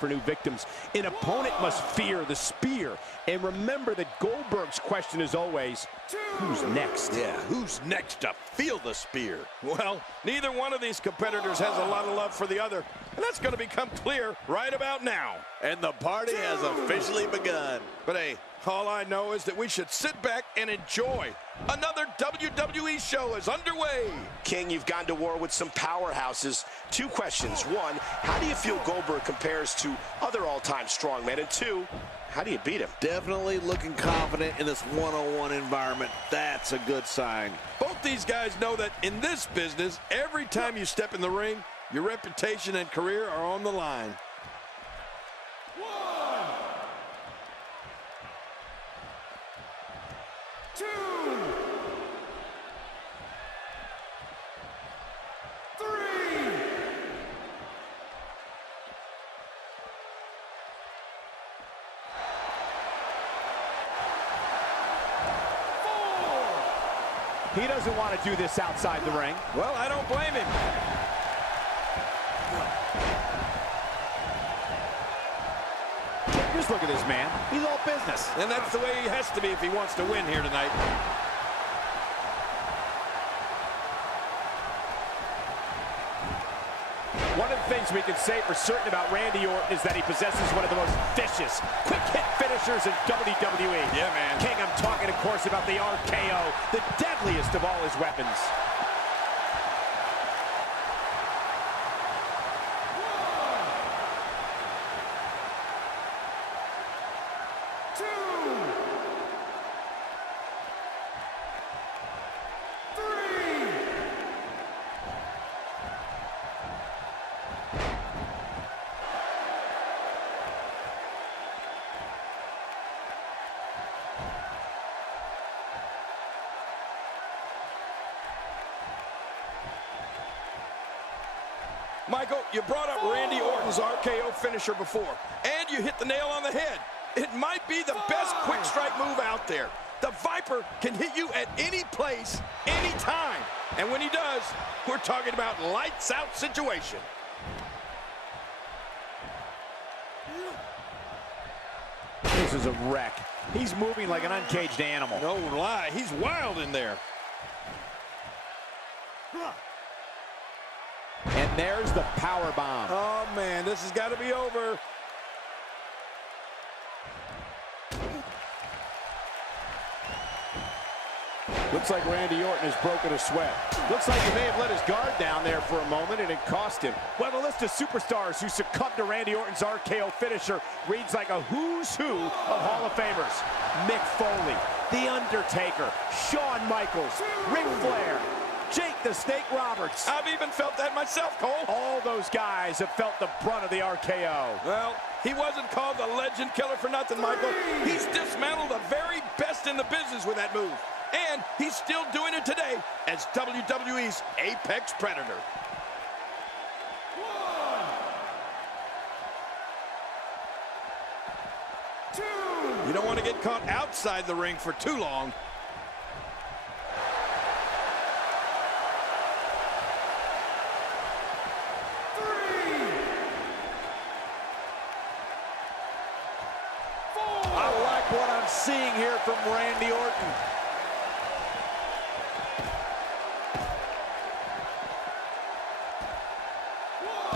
for new victims. An opponent must fear the spear. And remember that Goldberg's question is always, who's next? Yeah, who's next to feel the spear? Well, neither one of these competitors has a lot of love for the other, and that's going to become clear right about now. And the party has officially begun. But hey, all I know is that we should sit back and enjoy. Another WWE show is underway. King, you've gone to war with some powerhouses. Two questions. One, how do you feel Goldberg compares to other all-time strongmen? And two, how do you beat him? Definitely looking confident in this one-on-one environment. That's a good sign. Both these guys know that in this business, every time you step in the ring, your reputation and career are on the line. He doesn't want to do this outside the ring. Well, I don't blame him. Just look at this man. He's all business. And that's the way he has to be if he wants to win here tonight. One of the things we can say for certain about Randy Orton is that he possesses one of the most vicious, quick-hit finishers in WWE. Yeah, man. King, I'm talking, of course, about the RKO, the deadliest of all his weapons. Michael, you brought up Randy Orton's RKO finisher before, and you hit the nail on the head. It might be the best quick strike move out there. The Viper can hit you at any place, any time. And when he does, we're talking about lights out situation. This is a wreck. He's moving like an uncaged animal. No lie, he's wild in there. And there's the power bomb. Oh, man, this has got to be over. Looks like Randy Orton has broken a sweat. Looks like he may have let his guard down there for a moment, and it cost him. Well, the list of superstars who succumbed to Randy Orton's RKO finisher reads like a who's who of Hall of Famers. Mick Foley, The Undertaker, Shawn Michaels, Ric Flair, Jake the Snake Roberts. I've even felt that myself, Cole. All those guys have felt the brunt of the RKO. Well, he wasn't called the legend killer for nothing, Michael. He's dismantled the very best in the business with that move. And he's still doing it today as WWE's Apex Predator. You don't want to get caught outside the ring for too long. I like what I'm seeing here from Randy Orton.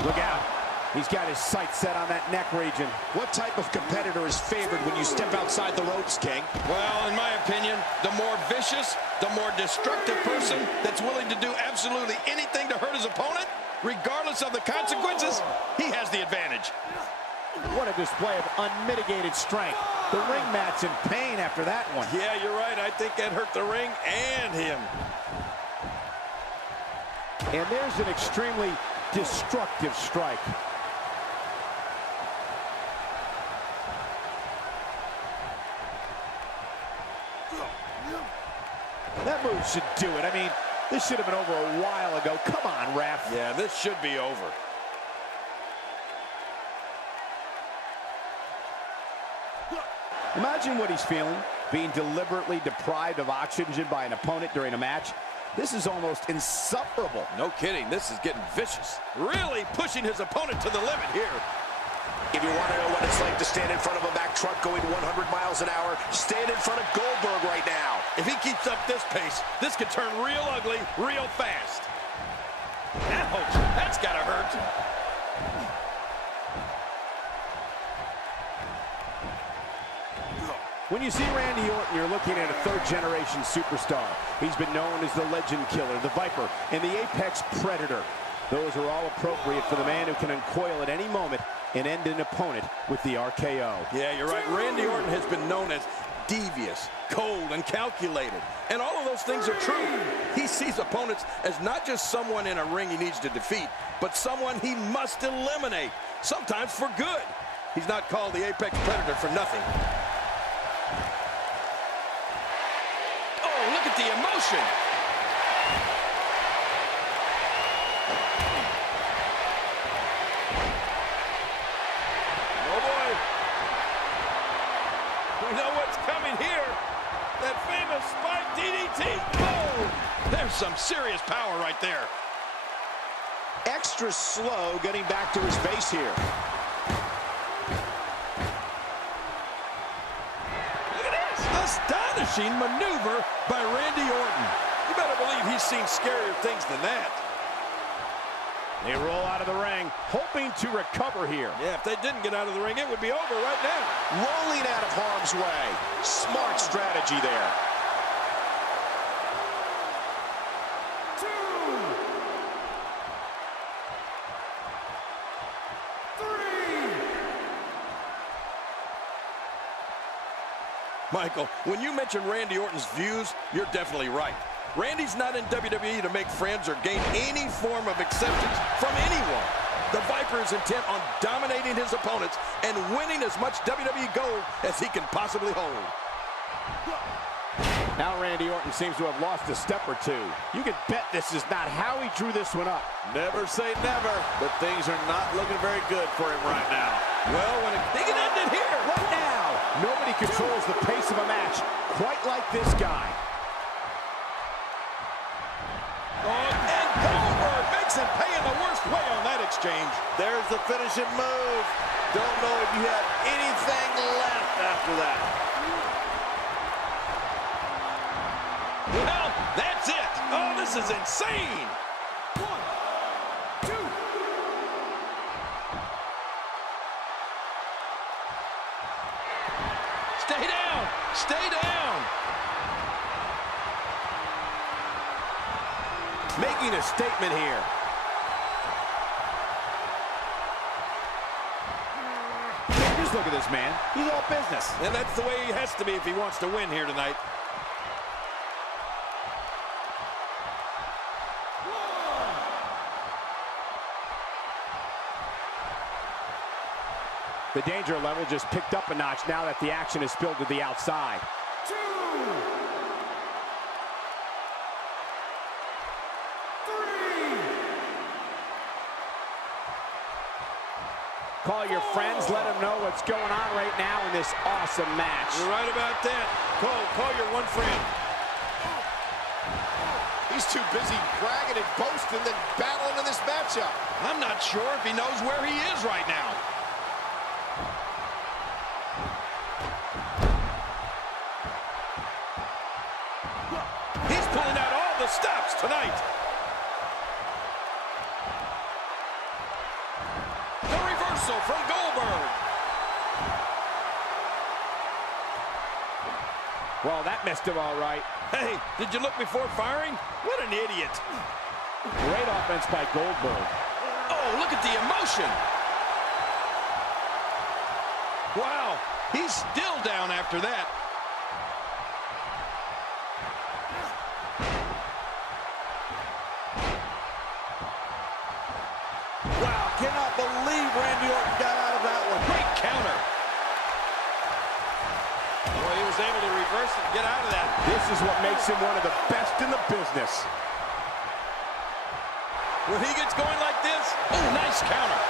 Look out. He's got his sights set on that neck region. What type of competitor is favored when you step outside the ropes, King? Well, in my opinion, the more vicious, the more destructive person that's willing to do absolutely anything to hurt his opponent, regardless of the consequences, he has the advantage. What a display of unmitigated strength. The ring mat's in pain after that one. Yeah, you're right. I think that hurt the ring and him. And there's an extremely destructive strike. That move should do it. I mean, this should have been over a while ago. Come on, ref. Yeah, this should be over. Imagine what he's feeling, being deliberately deprived of oxygen by an opponent during a match. This is almost insufferable. No kidding, this is getting vicious. Really pushing his opponent to the limit here. If you want to know what it's like to stand in front of a Mack truck going 100 miles an hour, stand in front of Goldberg right now. If he keeps up this pace, this could turn real ugly real fast. Ouch, that's gotta hurt. When you see Randy Orton, you're looking at a third-generation superstar. He's been known as the Legend Killer, the Viper, and the Apex Predator. Those are all appropriate for the man who can uncoil at any moment and end an opponent with the RKO. Yeah, you're right. Randy Orton has been known as devious, cold, and calculated. And all of those things are true. He sees opponents as not just someone in a ring he needs to defeat, but someone he must eliminate, sometimes for good. He's not called the Apex Predator for nothing. Oh, look at the emotion. Oh, boy. We know what's coming here. That famous spike DDT. Oh, there's some serious power right there. Extra slow getting back to his base here. Astonishing maneuver by Randy Orton. You better believe he's seen scarier things than that. They roll out of the ring, hoping to recover here. Yeah, if they didn't get out of the ring, it would be over right now. Rolling out of harm's way. Smart strategy there. Michael, when you mention Randy Orton's views, you're definitely right. Randy's not in WWE to make friends or gain any form of acceptance from anyone. The Viper is intent on dominating his opponents and winning as much WWE gold as he can possibly hold. Now Randy Orton seems to have lost a step or two. You can bet this is not how he drew this one up. Never say never, but things are not looking very good for him right now. Well, he can end it here. What now? Nobody controls the pace of a match quite like this guy. And Goldberg makes him pay in the worst way on that exchange. There's the finishing move. Don't know if you have anything left after that. Well, that's it. Oh, this is insane. 1, 2. Stay down. Stay down. Making a statement here. Just look at this man. He's all business. And that's the way he has to be if he wants to win here tonight. The danger level just picked up a notch now that the action is spilled to the outside. 2, 3. Call your friends, let them know what's going on right now in this awesome match. You're right about that. Call your one friend. He's too busy bragging and boasting than battling in this matchup. I'm not sure if he knows where he is right now. He's pulling out all the stops tonight. The reversal from Goldberg. Well, that missed him all right. Hey, did you look before firing? What an idiot. Great offense by Goldberg. Oh, look at the emotion. Wow, he's still down after that. Wow, cannot believe Randy Orton got out of that one. Great counter. Well, he was able to reverse it and get out of that. This is what makes him one of the best in the business. When he gets going like this, oh, nice counter.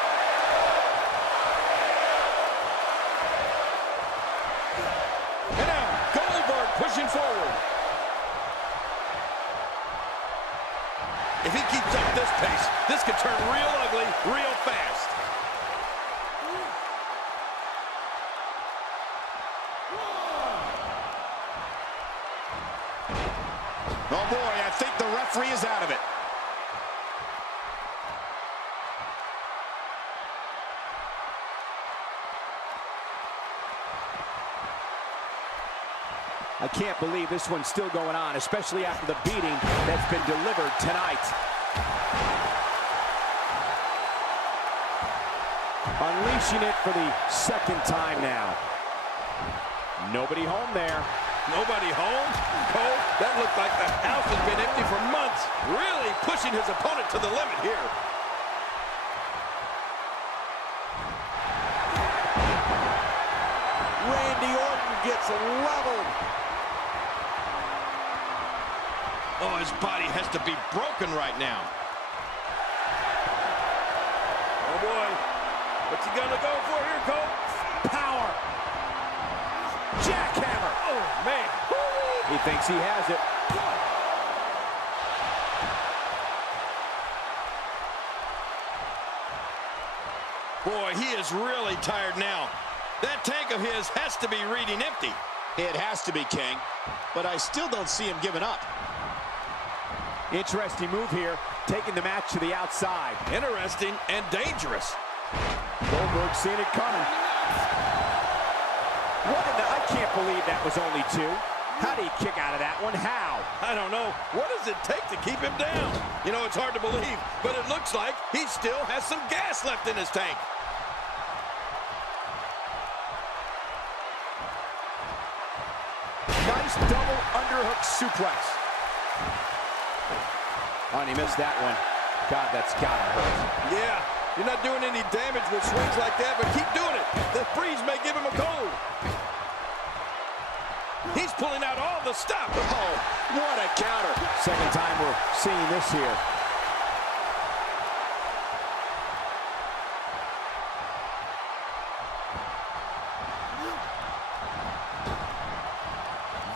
And now, Goldberg pushing forward. If he keeps up this pace, this could turn real ugly real fast. Oh boy, I think the referee is out of it. I can't believe this one's still going on, especially after the beating that's been delivered tonight. Unleashing it for the second time now. Nobody home there. Nobody home? Cole, that looked like the house has been empty for months. Really pushing his opponent to the limit here. Randy Orton gets leveled. Oh, his body has to be broken right now. Oh, boy. What's he gonna go for here, Cole? Power. Jackhammer. Oh, man. He thinks he has it. Boy, he is really tired now. That tank of his has to be reading empty. It has to be, King. But I still don't see him giving up. Interesting move here, taking the match to the outside. Interesting and dangerous. Goldberg seeing it coming. I can't believe that was only 2. How did he kick out of that one? How? I don't know. What does it take to keep him down? You know, it's hard to believe, but it looks like he still has some gas left in his tank. Nice double underhook suplex. Oh, and he missed that one. God, that's gotta hurt. Yeah, you're not doing any damage with swings like that, but keep doing it. The freeze may give him a cold. He's pulling out all the stop. Oh, what a counter. Second time we're seeing this here.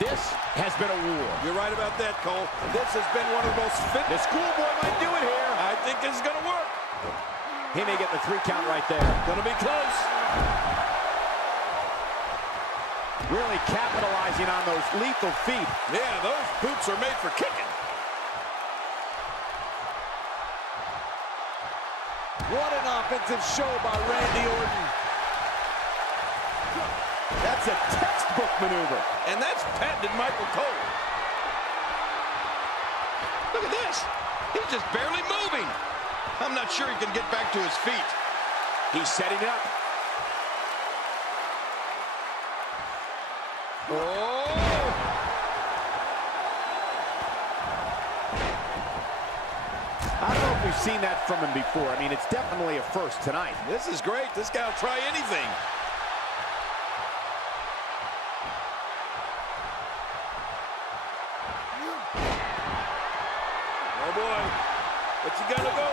This has been a war. You're right about that, Cole. This has been one of the most fit. The schoolboy might do it here. I think this is going to work. He may get the 3 count right there. Going to be close. Really capitalizing on those lethal feet. Yeah, those boots are made for kicking. What an offensive show by Randy Orton. That's a textbook maneuver. And that's patented Michael Cole. Look at this. He's just barely moving. I'm not sure he can get back to his feet. He's setting it up. Oh! I don't know if we've seen that from him before. I mean, it's definitely a first tonight. This is great. This guy will try anything. Oh, boy. What's he gonna go